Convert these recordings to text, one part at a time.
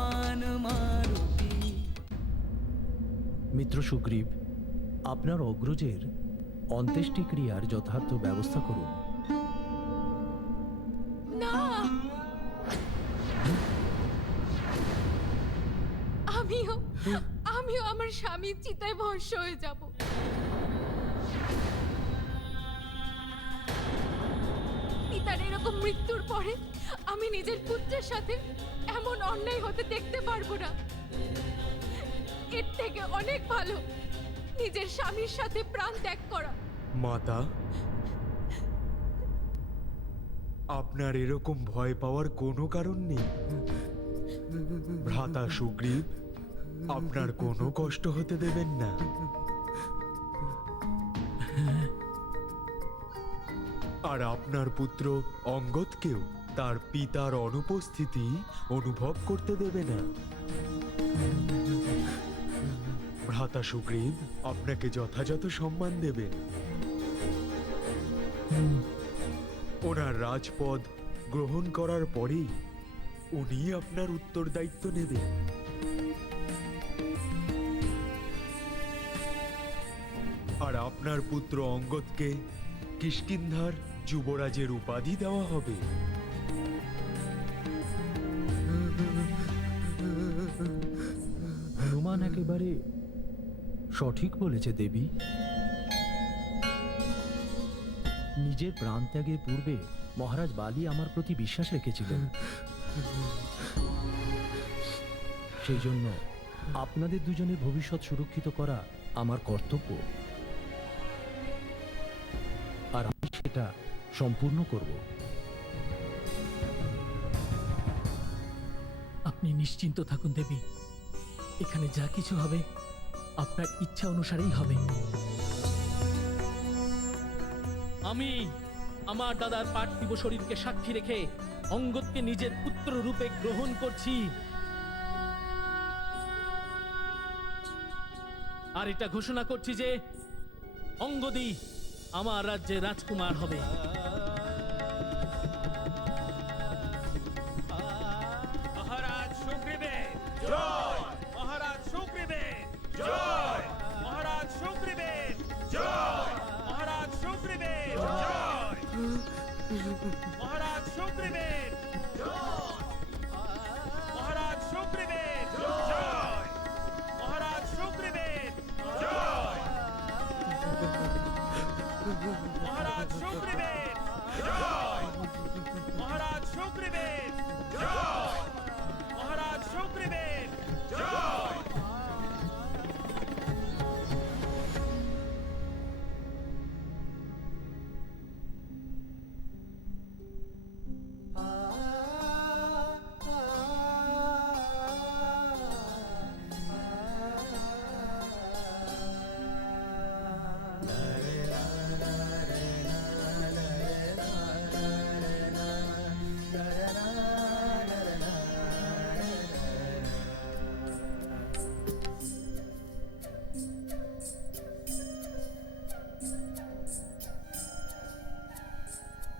হনুমান মারুতি। মিত্র সুগ্রীব, আপনার অগ্রজের অন্ত্যেষ্টিক্রিয়ার যথার্থ ব্যবস্থা করুন। না, আমিও আমার স্বামীর চিতায় ভস্ম হয়ে যাব। পিতার এরকম মৃত্যুর পরে আমি নিজের পুত্রের সাথে এমন অন্যায় হতে দেখতে পারবো না। এর থেকে অনেক ভালো নিজের স্বামীর সাথে প্রাণ ত্যাগ করা। মাতা, আপনার এরকম ভয় পাওয়ার কোনো কারণ নেই। ভ্রাতা সুগ্রীব আপনার কোনো কষ্ট হতে দেবেন না। আর আপনার পুত্র অঙ্গদকেও তার পিতার অনুপস্থিতি অনুভব করতে দেবে না। ভ্রাতা সুগ্রীব আপনাকে যথাযথ সম্মান দেবেন। ওনার রাজপদ গ্রহণ করার পরেই উনি আপনার উত্তরদায়িত্ব নেবেন। আর আপনার পুত্র অঙ্গদকে কিষ্কিন্ধার যুবরাজের উপাধি দেওয়া হবে। হনুমান একেবারে সঠিক বলেছে দেবী। নিজের প্রাণ ত্যাগের পূর্বে মহারাজ বালি আমার প্রতি বিশ্বাস রেখেছিলেন। সেই জন্য আপনাদের দুজনের ভবিষ্যৎ সুরক্ষিত করা আমার কর্তব্য, আর আমি সেটা সম্পূর্ণ করব। আপনি নিশ্চিন্ত থাকুন দেবী, এখানে যা কিছু হবে আপনার ইচ্ছা অনুসারেই হবে। আমি আমার দাদার পার্থিব শরীরকে সাক্ষী রেখে অঙ্গদকে নিজের পুত্র রূপে গ্রহণ করছি, আর এটা ঘোষণা করছি যে অঙ্গদই আমার রাজ্যের রাজকুমার হবে। মহারাজ সুগ্রীবের জয়! মহারাজ সুগ্রীবের জয়! মহারাজ সুগ্রীবের জয়! মহারাজ সুগ্রীবের জয়! মহারাজ সুগ্রীবের জয়! মহারাজ সুগ্রীবের জয়! মহারাজ সুগ্রীবের জয়! মহারাজ সুগ্রীবের জয়! মহারাজ সুগ্রীবের জয়! মহারাজ সুগ্রীবের জয়!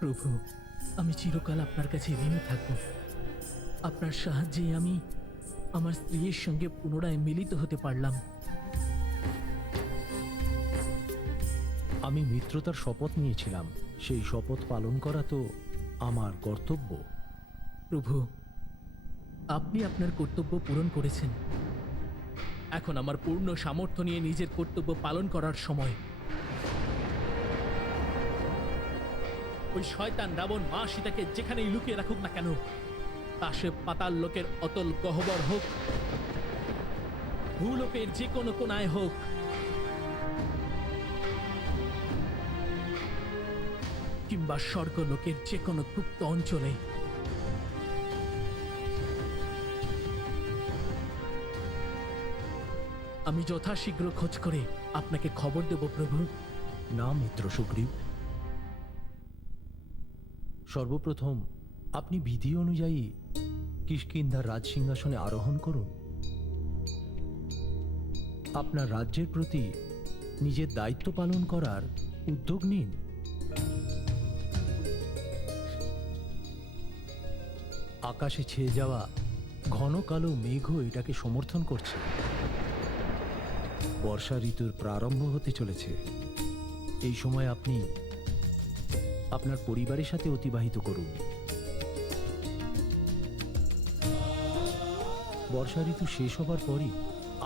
প্রভু, আমি চিরকাল আপনার কাছে ঋণী থাকব। আপনার সাহায্যে আমি আমার স্ত্রীর সঙ্গে পুনরায় মিলিত হতে পারলাম। আমি মিত্রতার শপথ নিয়েছিলাম, সেই শপথ পালন করা তো আমার কর্তব্য। প্রভু, আপনি আপনার কর্তব্য পূরণ করেছেন। এখন আমার পূর্ণ সামর্থ্য নিয়ে নিজের কর্তব্য পালন করার সময়। ওই শয়তান রাবণ মা সীতাকে যেখানেই লুকিয়ে রাখুক না কেন, তা সে পাতাল লোকের অতল গহ্বর হোক, ভূলোকের যে কোনো কোনায় হোক, কিংবা স্বর্গলোকের যে কোনো গুপ্ত অঞ্চলে, আমি যথাশীঘ্র খোঁজ করে আপনাকে খবর দেব প্রভু। না মিত্র সুগ্রীব, সর্বপ্রথম আপনি বিধি অনুযায়ী কিষ্কিন্ধার রাজসিংহাসনে আরোহণ করুন। আপনার রাজ্যের প্রতি নিজের দায়িত্ব পালন করার উদ্যোগ নিন। আকাশে ছেয়ে যাওয়া ঘন কালো মেঘও এটাকে সমর্থন করছে। বর্ষা ঋতুর প্রারম্ভ হতে চলেছে। এই সময় আপনি আপনার পরিবারের সাথে অতিবাহিত করুন। বর্ষা ঋতু শেষ হবার পরই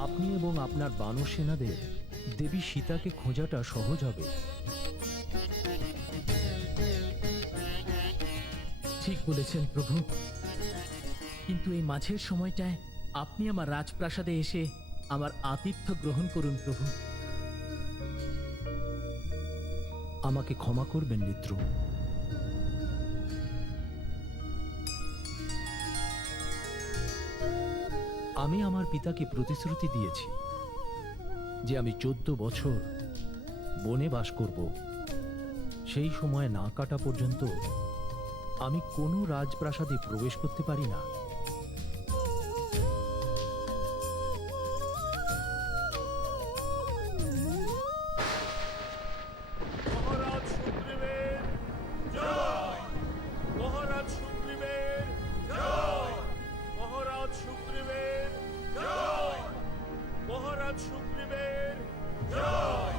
আপনি এবং আপনার বানর সেনাদের দেবী সীতাকে খোঁজাটা সহজ হবে। ঠিক বলেছেন প্রভু, কিন্তু এই মাঝের সময়টায় আপনি আমার রাজপ্রাসাদে এসে আমার আতিথ্য গ্রহণ করুন প্রভু। আমাকে ক্ষমা করবেন মিত্র। আমি আমার পিতাকে প্রতিশ্রুতি দিয়েছি যে আমি 14 বছর বনে বাস করব। সেই সময় না কাটা পর্যন্ত আমি কোনো রাজপ্রাসাদে প্রবেশ করতে পারি না। মহারাজ সুগ্রীবের জয়! মহারাজ সুগ্রীবের জয়! মহারাজ সুগ্রীবের জয়! মহারাজ সুগ্রীবের জয়!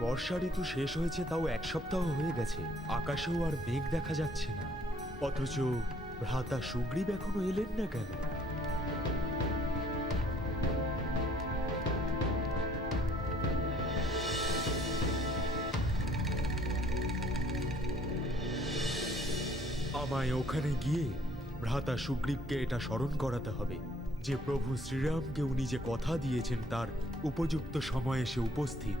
বর্ষা ঋতু শেষ হয়েছে তাও 1 সপ্তাহ হয়ে গেছে, আকাশেও আর মেঘ দেখা যাচ্ছে না। অথচ ভ্রাতা সুগ্রীব এখনো এলেন না কেন? আমায় ওখানে গিয়ে ভ্রাতা সুগ্রীবকে এটা স্মরণ করাতে হবে যে প্রভু শ্রীরামকে উনি যে কথা দিয়েছেন তার উপযুক্ত সময়ে এসে উপস্থিত।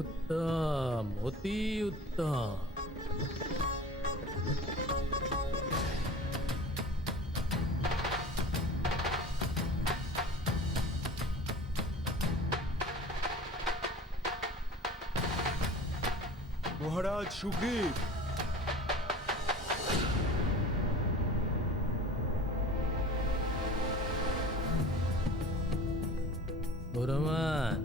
উত্তম, অতি উত্তম। মহারাজ সুগ্রীব! হনুমান,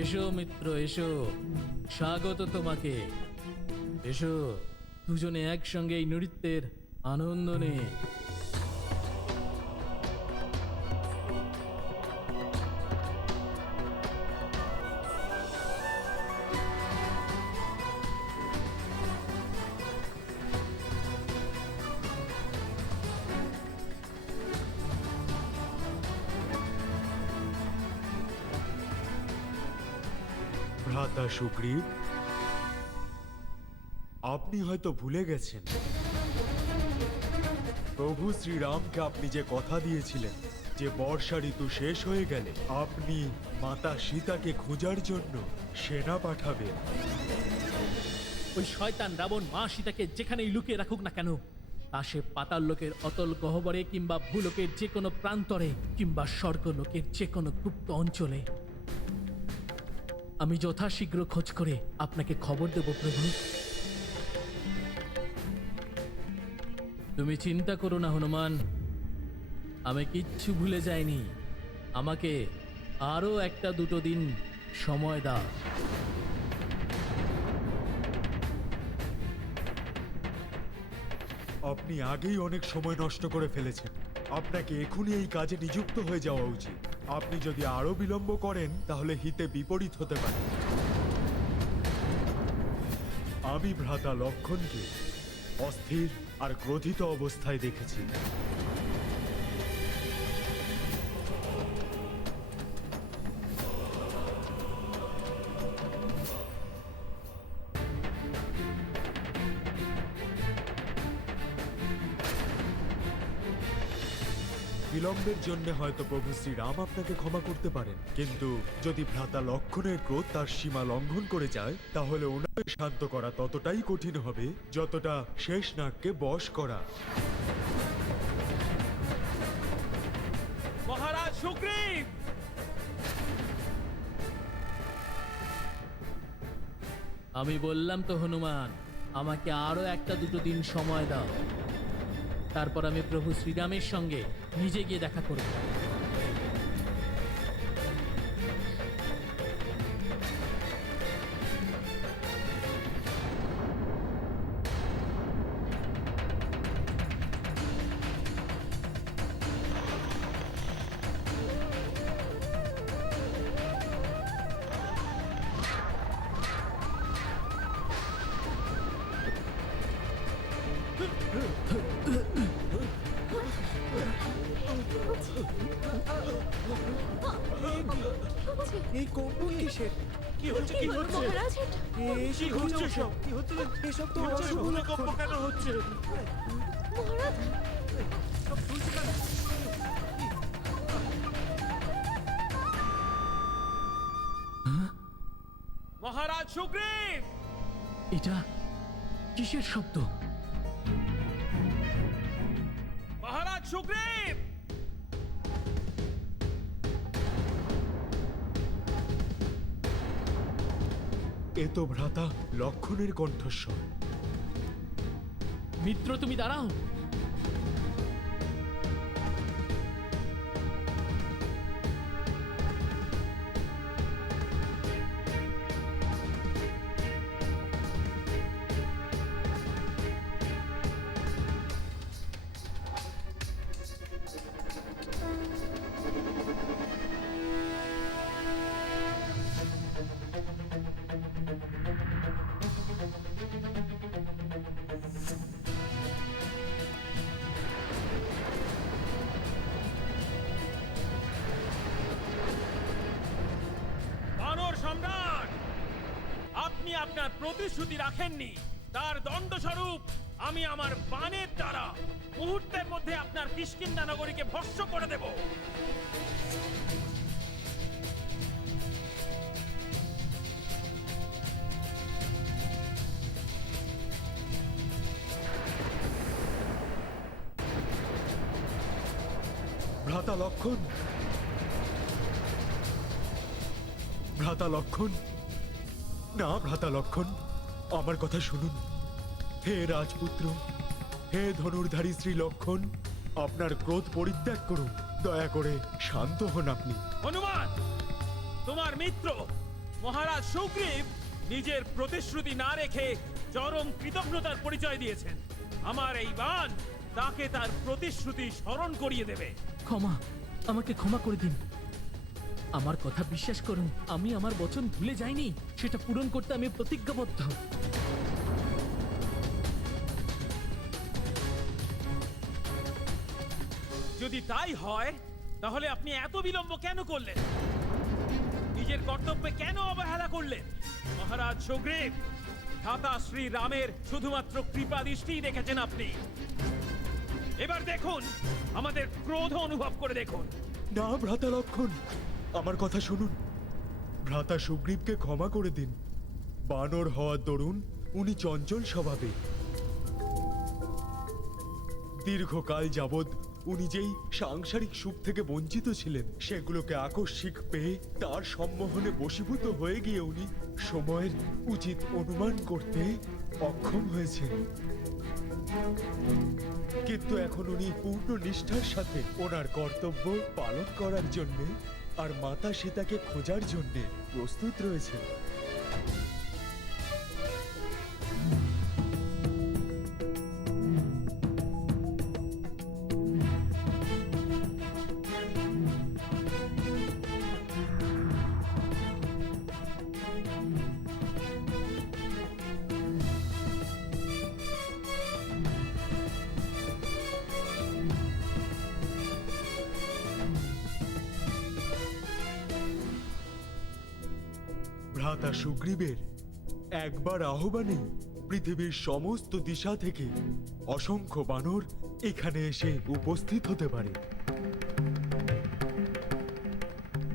এসো মিত্র, এসো, স্বাগত তোমাকে। এসো, দুজনে একসঙ্গে এই নৃত্যের আনন্দ নে। ভ্রাতা সুগ্রীব, আপনি হয়তো ভুলে গেছেন প্রভু শ্রীরামকে আপনি যে কথা দিয়েছিলেন যে বর্ষা ঋতু শেষ হয়ে গেলে আপনি মাতা সীতাকে খোঁজার জন্য সেনা পাঠাবেন। ওই শয়তান রাবণ মা সীতাকে যেখানেই লুকিয়ে রাখুক না কেন, তা সে পাতাল লোকের অতল গহ্বরে কিংবা ভূলোকের যে কোনো প্রান্তরে কিংবা স্বর্গলোকের যে কোনো গুপ্ত অঞ্চলে, আমি যথাশীঘ্র খোঁজ করে আপনাকে খবর দেব প্রভু। তুমি চিন্তা করো না হনুমান, আমি কিচ্ছু ভুলে যাইনি। আমাকে আরো একটা দুটো দিন সময় দাও। আপনি আগেই অনেক সময় নষ্ট করে ফেলেছেন। আপনাকে এখনই এই কাজে নিযুক্ত হয়ে যাওয়া উচিত। আপনি যদি আরো বিলম্ব করেন তাহলে হিতে বিপরীত হতে পারে। আমি ভ্রাতা লক্ষণকে অস্থির আর ক্রোধিত অবস্থায় দেখেছি। বিলম্বের জন্য হয়তো প্রভু শ্রীরাম আপনাকে ক্ষমা করতে পারেন, কিন্তু যদি ভ্রাতা লক্ষণের ক্রোধ তার সীমা লঙ্ঘন করে যায় তাহলে ওনাকে শান্ত করা ততটাই কঠিন হবে যতটা শেষ নাগকে বশ করা। মহারাজ সুগ্রীব! আমি বললাম তো হনুমান, আমাকে আরো একটা দুটো দিন সময় দাও, তারপর আমি প্রভু শ্রীরামের সঙ্গে নিজে গিয়ে দেখা করব। এই কম্পন কিসের? কি হচ্ছে? কি হচ্ছে? মহারাজ, এসব কি হচ্ছে সব? কি হচ্ছে? এসব তো কি হচ্ছে? অশুভ ভূমিকম্প লক্ষণ। কেন হচ্ছে? মহারাজ, মহারাজ সুগ্রীব! এটা কিসের শব্দ? মহারাজ সুগ্রীব! এ তো ভ্রাতা লক্ষণের কণ্ঠস্বর। মিত্র, তুমি দাঁড়াও। বানর সম্রাট, আপনি আপনার প্রতিশ্রুতি রাখেননি। তার দণ্ডস্বরূপ আমি আমার বাণের দ্বারা মুহূর্তের মধ্যে আপনার কিষ্কিন্ধা নগরীকে ভস্ম করে দেব। ভ্রাতা লক্ষণ, ভ্রাতা লক্ষণ, না ভ্রাতা লক্ষণ, আমার কথা শুনুন। হে রাজপুত্র, হে ধনুর্ধারী শ্রী লক্ষণ, আপনার ক্রোধ পরিত্যাগ করুন। দয়া করে শান্ত হন আপনি। হনুমান, তোমার মিত্র মহারাজ সুগ্রীব নিজের প্রতিশ্রুতি না রেখে চরম কৃতজ্ঞতার পরিচয় দিয়েছেন। আমার এই বাণ তাকে তার প্রতিশ্রুতি স্মরণ করিয়ে দেবে। ক্ষমা, আমাকে ক্ষমা করে দিন। আমার কথা বিশ্বাস করুন, আমি আমার বচন ভুলে যাইনি। সেটা পূরণ করতে আমি প্রতিজ্ঞাবদ্ধ। যদি তাই হয় তাহলে আপনি এত বিলম্ব কেন করলেন? নিজের কর্তব্যে কেন অবহেলা করলেন? মহারাজ সুগ্রীব, ভ্রাতা শ্রী রামের শুধুমাত্র কৃপা দৃষ্টিই দেখেছেন আপনি। এবার দেখুন, আমাদের ক্রোধ অনুভব করে দেখুন। না ভ্রাতা লক্ষণ, আমার কথা শুনুন। ভ্রাতা সুগ্রীবকে ক্ষমা করে দিন। বানর হওয়ার দরুন উনি চঞ্চল স্বভাবে। দীর্ঘকাল যাবৎ উনি যেই সাংসারিক সুখ থেকে বঞ্চিত ছিলেন, সেগুলোকে আকস্মিক পেয়ে তার সম্মোহনে বশীভূত হয়ে গিয়ে উনি সময়ের উচিত অনুমান করতে অক্ষম হয়েছেন। কিন্তু এখন উনি পূর্ণ নিষ্ঠার সাথে ওনার কর্তব্য পালন করার জন্যে আর মাতা সীতাকে খোঁজার জন্যে প্রস্তুত রয়েছেন। ভ্রাতা সুগ্রীবের একবার আহ্বানে পৃথিবীর সমস্ত দিশা থেকে অসংখ্য বানর এখানে এসে উপস্থিত হতে পারে।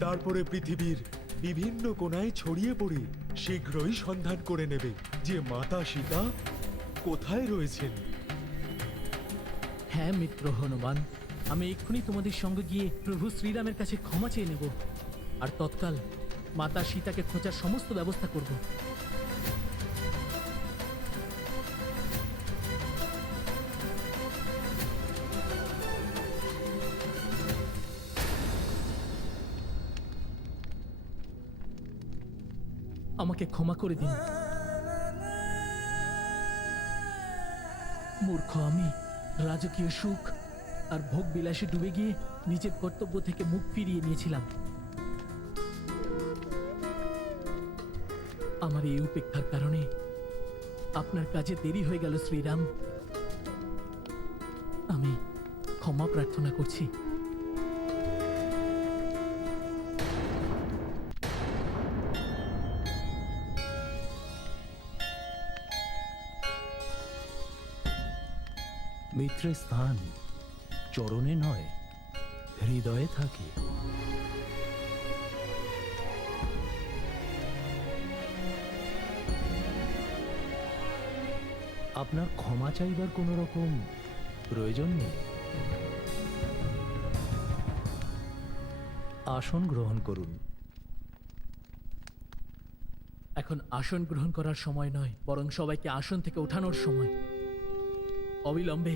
তারপরে পৃথিবীর বিভিন্ন কোণায় ছড়িয়ে পড়ে শীঘ্রই সন্ধান করে নেবে যে মাতা সীতা কোথায় রয়েছেন। হ্যাঁ মিত্র হনুমান, আমি এক্ষুনি তোমাদের সঙ্গে গিয়ে প্রভু শ্রীরামের কাছে ক্ষমা চেয়ে নেব, আর তৎকাল মাতা সীতাকে খোঁজার সমস্ত ব্যবস্থা করব। আমাকে ক্ষমা করে দিন। মূর্খ আমি রাজকীয় সুখ আর ভোগ বিলাসে ডুবে গিয়ে নিজের কর্তব্য থেকে মুখ ফিরিয়ে নিয়েছিলাম। আমার এই উপেক্ষার কারণে আপনার কাজে দেরি হয়ে গেল শ্রীরাম। আমি ক্ষমা প্রার্থনা করছি। মিত্রের স্থান চরণে নয়, হৃদয়ে থাকে। আপনার ক্ষমা চাইবার কোনো রকম প্রয়োজন নেই। আসন গ্রহণ করুন। এখন আসন গ্রহণ করার সময় নয়, বরং সবাইকে আসন থেকে ওঠানোর সময়। অবিলম্বে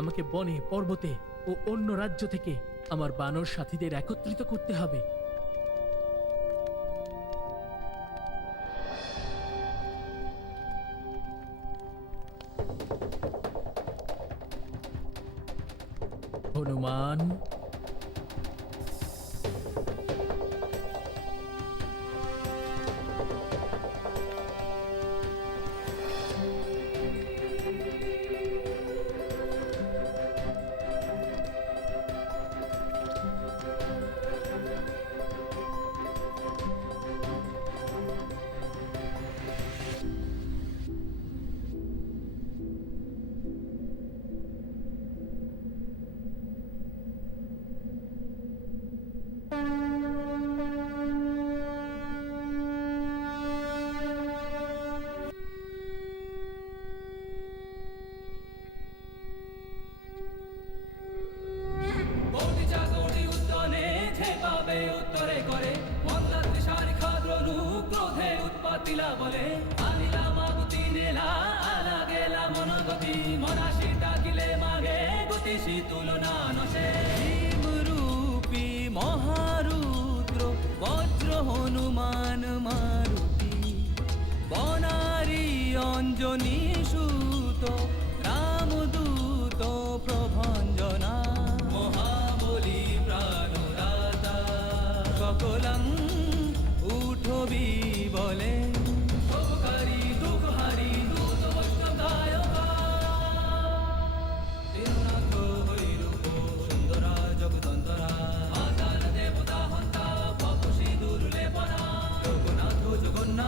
আমাকে বনে, পর্বতে ও অন্য রাজ্য থেকে আমার বানর সাথীদের একত্রিত করতে হবে। হনুমান, বলে আনিলা মাগুতি নেলা আলা গেলা মনগতি মনাশি ডাকিলে মাগে গতিশী তুলনা নশে রূপী মহারুদ্র বজ্র হনুমান মারুতি বনারী অঞ্জনী সুত রামদূত প্রভঞ্জনা মহাবলী প্রাণদাতা সকলং উঠবি বলে জগন্নাথ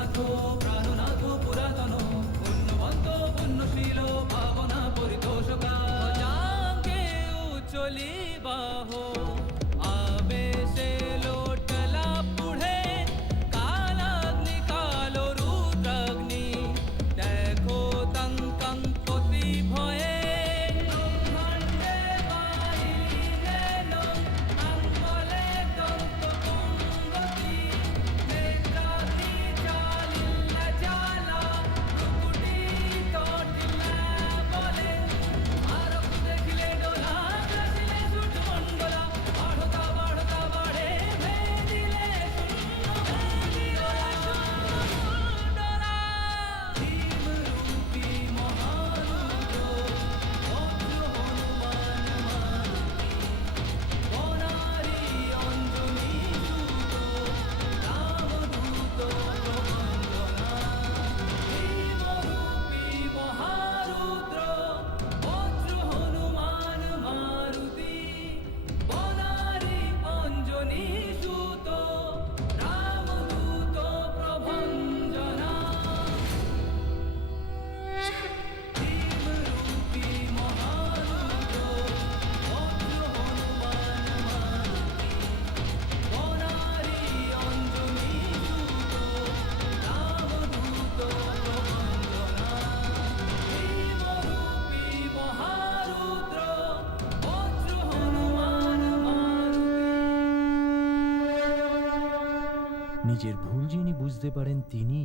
पाहो आवेशे लोटला पुढे कालाग्नि कालो रुद्राग्नि देखो तंकं पति भये ब्रह्माण्डे वायुलीनेनो अङ्गले दन्तपुङ्गति नेत्राग्नि चालिल्ल जाला कुकुटी तोटिल्ला बोले आरब देखले डोला गसिले सुट मंडला बढ़ता बढ़ता बढ़े भेदिले सुन्न भेदिले सुन्न डोला भीम रूपी महारुद्र वज्र हनुमान मारुति बनारी अंजनी सूतो रामदूत प्रबंधना भीम रूपी महारुद्र वज्र हनुमान मारुति बनारी अंजनी सूतो रामदूत प्रभंजना भीम रूपी महारुद्र वज्र हनुमान मारुति बनारी अंजनी सूतो रामदूत प्रभंजना भीम रूपी महारुद्र वज्र हनुमान मारुति নিজের ভুল যিনি বুঝতে পারেন তিনি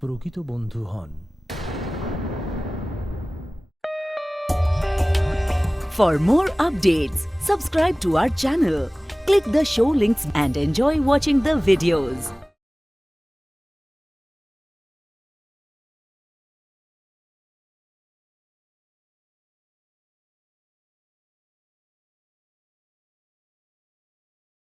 প্রকৃত বন্ধু হন। For more updates, subscribe to our channel, click the show links and enjoy watching the videos.